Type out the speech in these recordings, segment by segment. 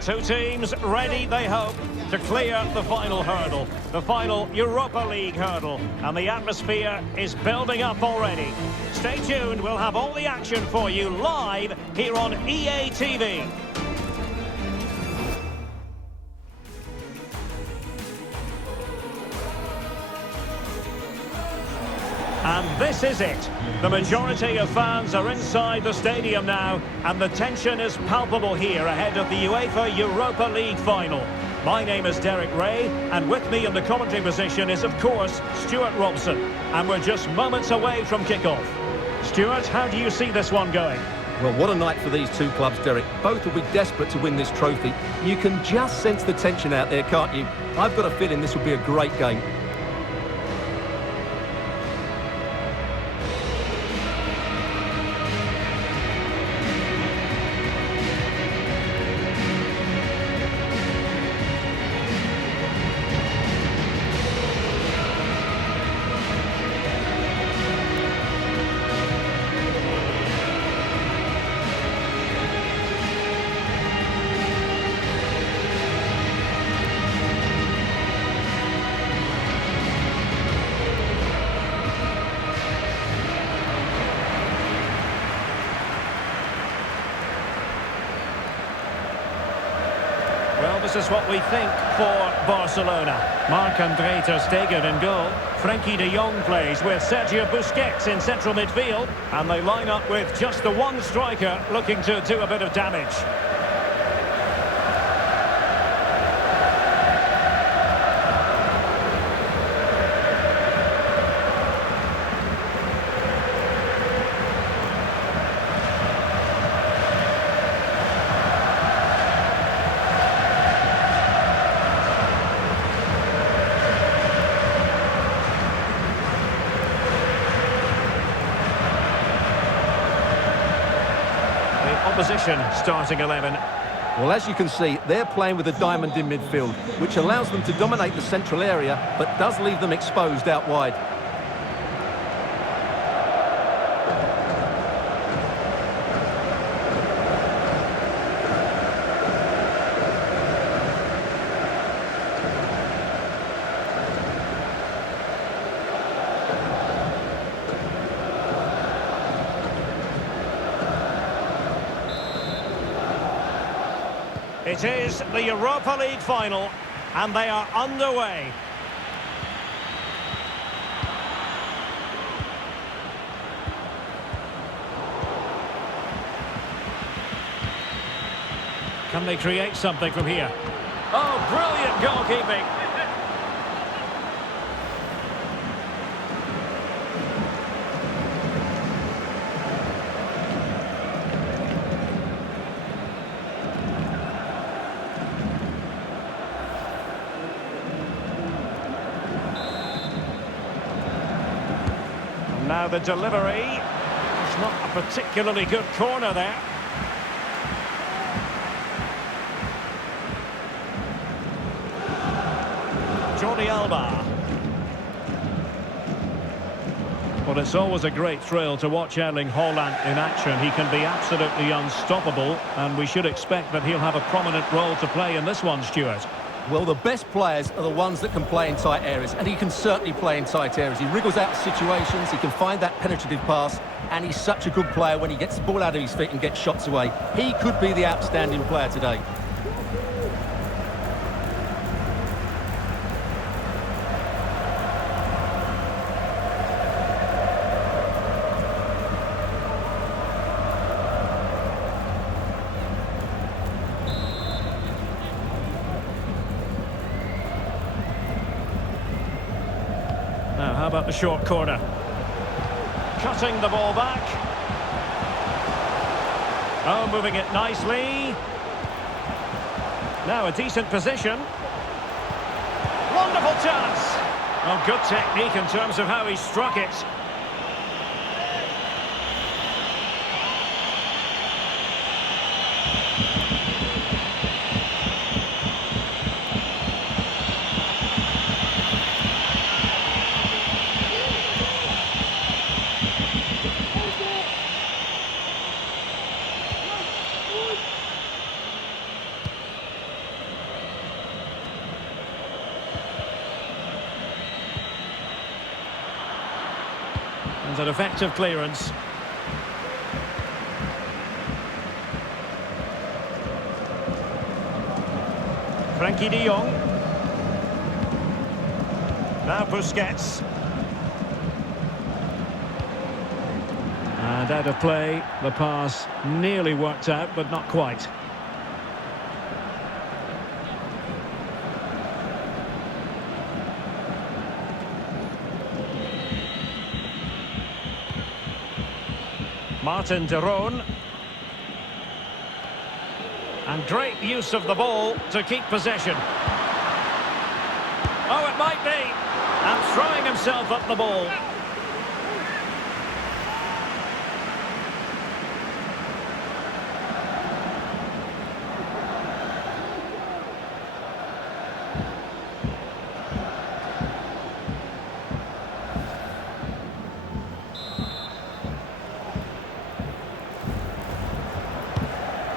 Two teams ready, they hope, to clear the final hurdle, the final Europa League hurdle, and the atmosphere is building up already. Stay tuned, we'll have all the action for you live here on EA TV. And this is it. The majority of fans are inside the stadium now, and the tension is palpable here ahead of the UEFA Europa League final. My name is Derek Ray, and with me in the commentary position is, of course, Stuart Robson. And we're just moments away from kickoff. Stuart, how do you see this one going? Well, what a night for these two clubs, Derek. Both will be desperate to win this trophy. You can just sense the tension out there, can't you? I've got a feeling this will be a great game. Well, this is what we think for Barcelona. Marc-Andre ter Stegen in goal. Frenkie de Jong plays with Sergio Busquets in central midfield. And they line up with just the one striker looking to do a bit of damage. Opposition starting 11. Well, as you can see, they're playing with a diamond in midfield, which allows them to dominate the central area, but does leave them exposed out wide. It is the Europa League final, and they are underway. Can they create something from here? Oh, brilliant goalkeeping. Now the delivery. It's not a particularly good corner there. Jordi Alba. Well, it's always a great thrill to watch Erling Haaland in action. He can be absolutely unstoppable, and we should expect that he'll have a prominent role to play in this one, Stuart. Well, the best players are the ones that can play in tight areas, and he can certainly play in tight areas. He wriggles out of situations, he can find that penetrative pass, and he's such a good player when he gets the ball out of his feet and gets shots away. He could be the outstanding player today. Now, how about the short corner? Cutting the ball back. Oh, moving it nicely. Now a decent position. Wonderful chance. Oh, good technique in terms of how he struck it. an effective clearance. Frankie de Jong. Now Busquets. And out of play, the pass nearly worked out, but not quite. Martin de Roon. And great use of the ball to keep possession. Oh, it might be. And throwing himself at the ball.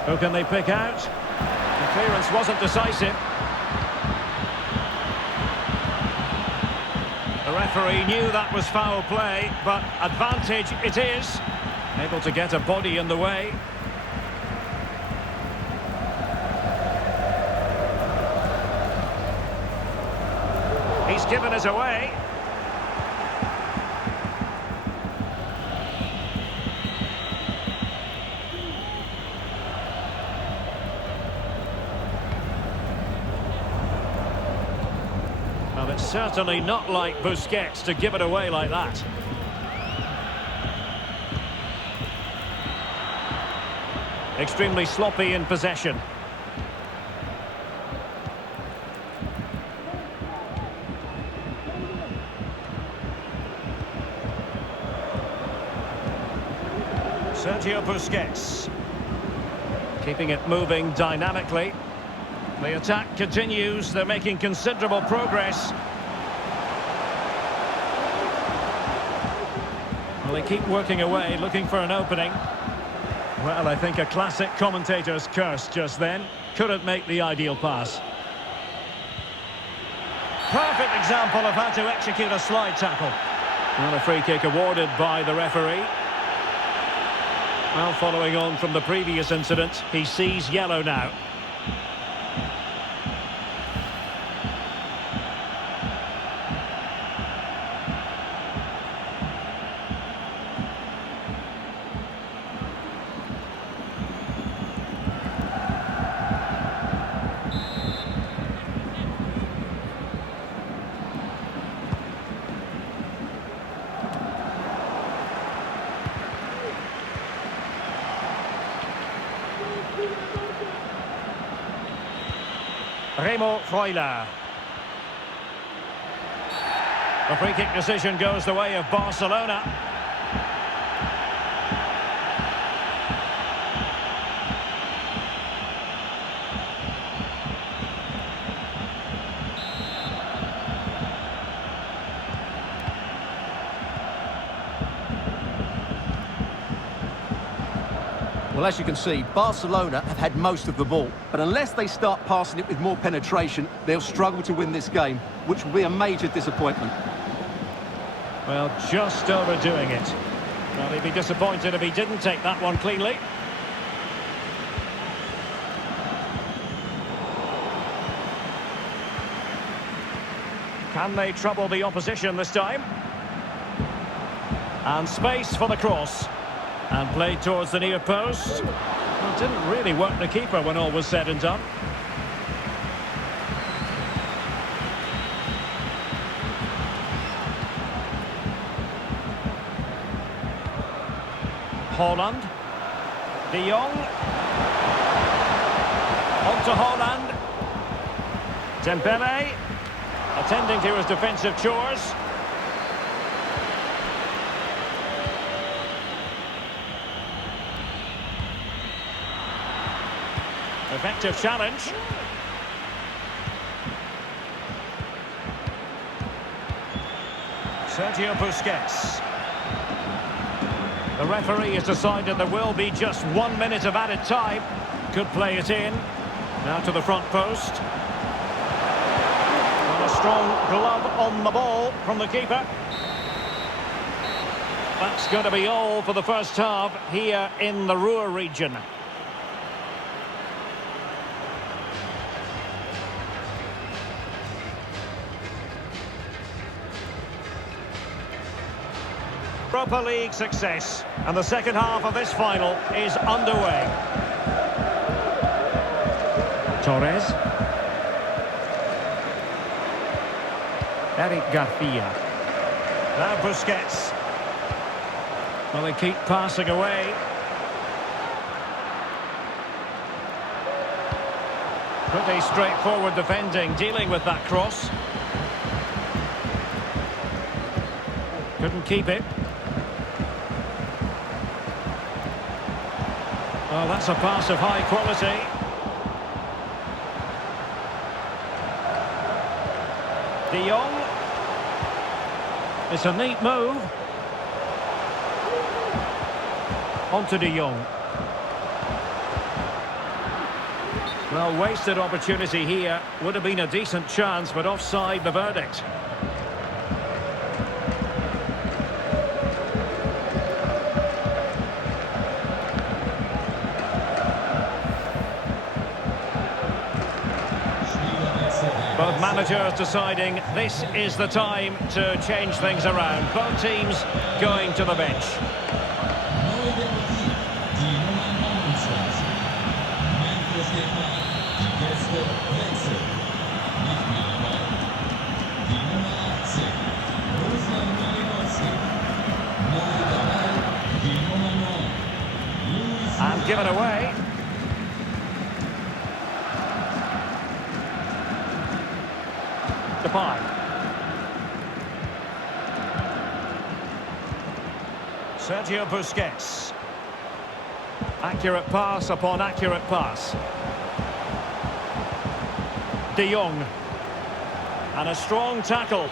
Who can they pick out? The clearance wasn't decisive. The referee knew that was foul play, but advantage it is. Able to get a body in the way. He's given it away. Well, it's certainly not like Busquets to give it away like that. Extremely sloppy in possession. Sergio Busquets. Keeping it moving dynamically. The attack continues, they're making considerable progress. Well, they keep working away, looking for an opening. Well, I think a classic commentator's curse just then. Couldn't make the ideal pass. Perfect example of how to execute a slide tackle. And a free kick awarded by the referee. Well, following on from the previous incident, he sees yellow now. Remo Freuler. The free kick decision goes the way of Barcelona. Well, as you can see, Barcelona have had most of the ball, but unless they start passing it with more penetration, they'll struggle to win this game, which will be a major disappointment. Well, just overdoing it. Well, he'd be disappointed if he didn't take that one cleanly. Can they trouble the opposition this time? And space for the cross. And played towards the near post. Well, didn't really work the keeper when all was said and done. Haaland. De Jong. On to Haaland. Dembele. Attending to his defensive chores. Effective challenge. Sergio Busquets. The referee has decided there will be just 1 minute of added time. Could play it in. Now to the front post. And a strong glove on the ball from the keeper. That's going to be all for the first half here in the Ruhr region. Europa League success, and the second half of this final is underway. Torres. Eric Garcia. Now Busquets. Well, they keep passing away. Pretty straightforward defending, dealing with that cross. Couldn't keep it. Well, that's a pass of high quality. De Jong. It's a neat move. Onto De Jong. Well, wasted opportunity here. Would have been a decent chance, but offside the verdict. Both managers deciding this is the time to change things around. Both teams going to the bench. And given away. Sergio Busquets. Accurate pass upon accurate pass. De Jong. And a strong tackle.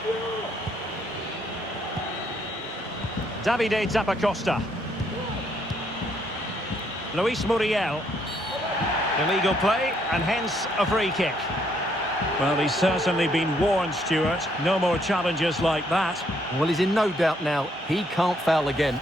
Davide Zappacosta. Luis Muriel. Illegal play and hence a free kick. Well, he's certainly been warned, Stuart. No more challenges like that. Well, he's in no doubt now. He can't foul again.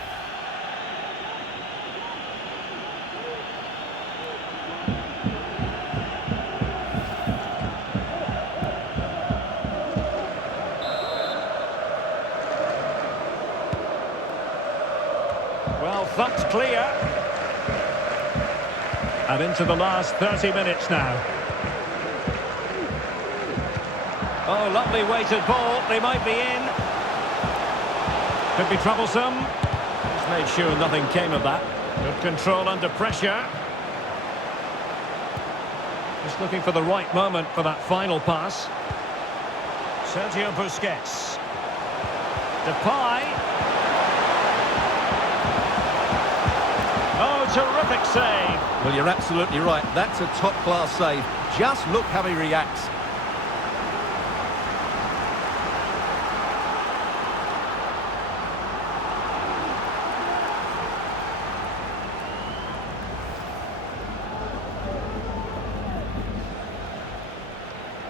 Well, thumped clear. And into the last 30 minutes now. Oh, lovely weighted ball. They might be in. Could be troublesome. Just made sure nothing came of that. Good control under pressure. Just looking for the right moment for that final pass. Sergio Busquets. Depay. Oh, terrific save. Well, you're absolutely right. That's a top-class save. Just look how he reacts.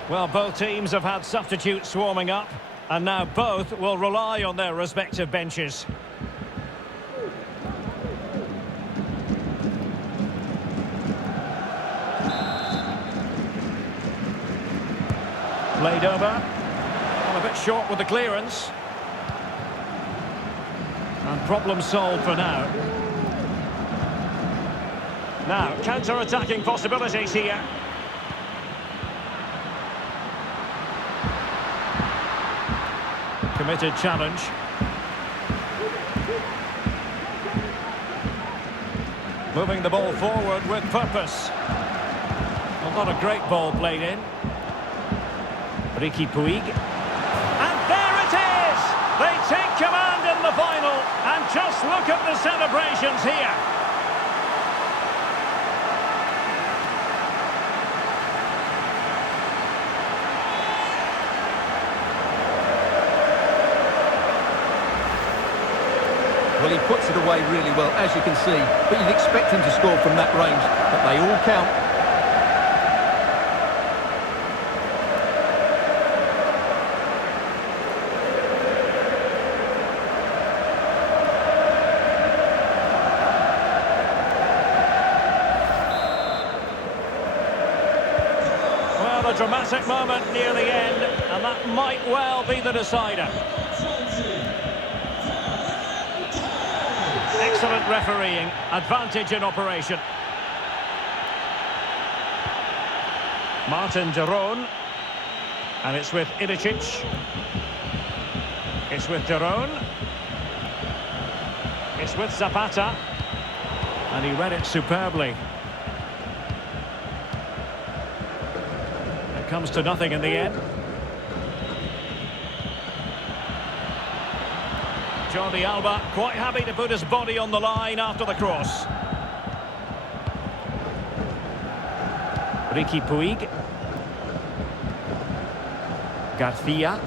Well, both teams have had substitutes swarming up, and now both will rely on their respective benches. Played over. Well, a bit short with the clearance. And problem solved for now. Now, counter-attacking possibilities here. Committed challenge. Moving the ball forward with purpose. Well, not a great ball played in. Ricky Puig. And there it is! They take command in the final. And just look at the celebrations here. Well, he puts it away really well, as you can see. But you'd expect him to score from that range. But they all count. a dramatic moment near the end, and that might well be the decider. Excellent refereeing, advantage in operation. Martin de Roon, and it's with Ilicic. It's with de Roon. It's with Mzpanda, and he read it superbly. It comes to nothing in the end. Jordi Alba quite happy to put his body on the line after the cross. Riqui Puig. Garcia.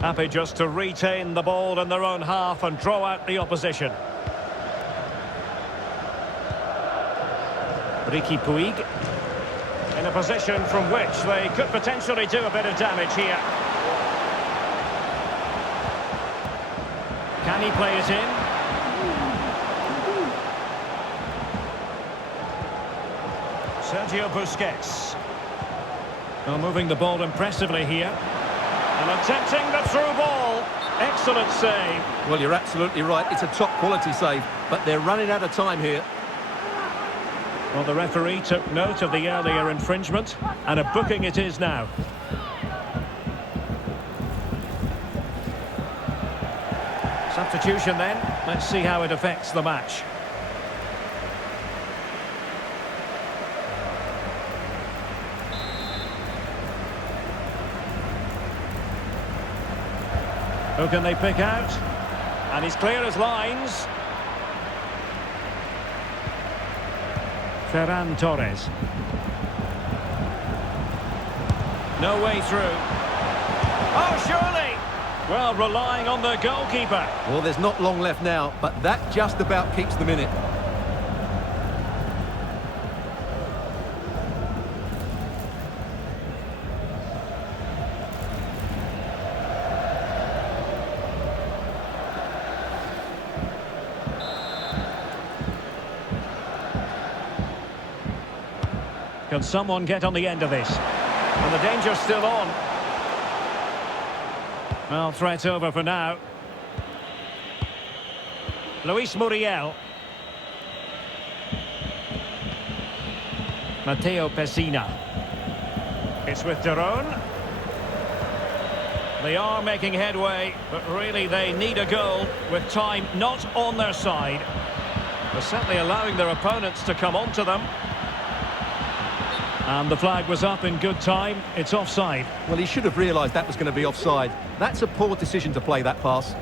Happy just to retain the ball in their own half and draw out the opposition. Riqui Puig. In a position from which they could potentially do a bit of damage here. Can he play it in? Sergio Busquets. Well, moving the ball impressively here. And attempting the through ball. Excellent save. Well, you're absolutely right. It's a top-quality save, but they're running out of time here. Well, the referee took note of the earlier infringement, and a booking it is now. Substitution then. Let's see how it affects the match. Who can they pick out? And he's clear as lines. Ferran Torres. No way through. Oh, surely! Well, relying on the goalkeeper. Well, there's not long left now, but that just about keeps them in it. Can someone get on the end of this? And the danger's still on. Well, threat over for now. Luis Muriel. Matteo Pessina. It's with de Roon. They are making headway, but really they need a goal with time not on their side. They're certainly allowing their opponents to come onto them. And the flag was up in good time. It's offside. Well, he should have realised that was going to be offside. That's a poor decision to play that pass.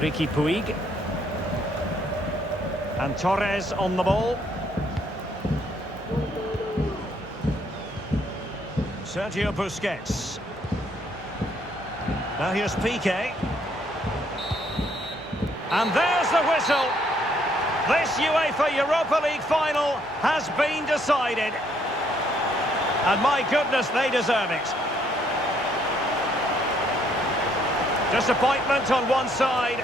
Riqui Puig. And Torres on the ball. Sergio Busquets. Now here's Piqué. And there's the whistle. This UEFA Europa League final has been decided. And my goodness, they deserve it. Disappointment on one side,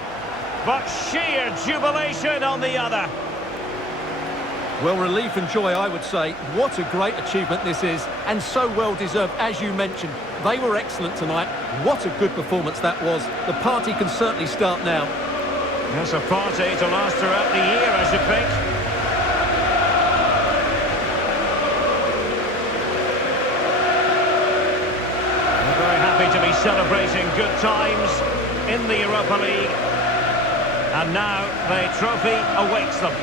but sheer jubilation on the other. Well, relief and joy, I would say. What a great achievement this is, and so well deserved, as you mentioned. They were excellent tonight. What a good performance that was. The party can certainly start now. Yes, a party to last throughout the year, I should think. They're very happy to be celebrating good times in the Europa League. And now the trophy awaits them.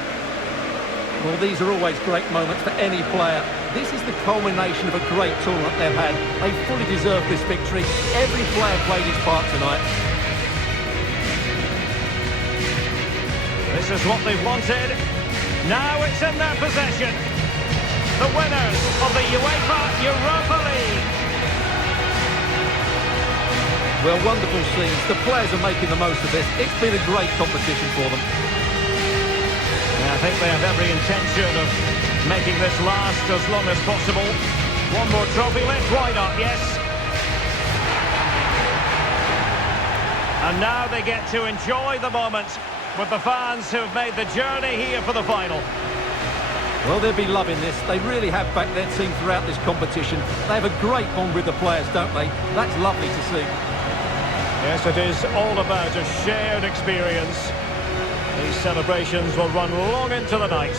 Well, these are always great moments for any player. This is the culmination of a great tournament they've had. They fully deserve this victory. Every player played his part tonight. This is what they've wanted. Now it's in their possession. The winners of the UEFA Europa League. Well, wonderful scenes. The players are making the most of this. It's been a great competition for them. I think they have every intention of making this last as long as possible. One more trophy left, why not? Yes. And now they get to enjoy the moment with the fans who have made the journey here for the final. Well, they'll be loving this. They really have backed their team throughout this competition. They have a great bond with the players, don't they? That's lovely to see. Yes, it is all about a shared experience. These celebrations will run long into the night.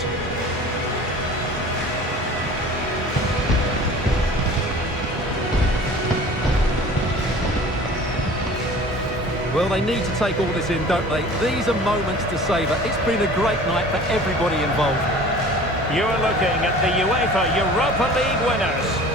Well, they need to take all this in, don't they? These are moments to savour. It's been a great night for everybody involved. You're looking at the UEFA Europa League winners.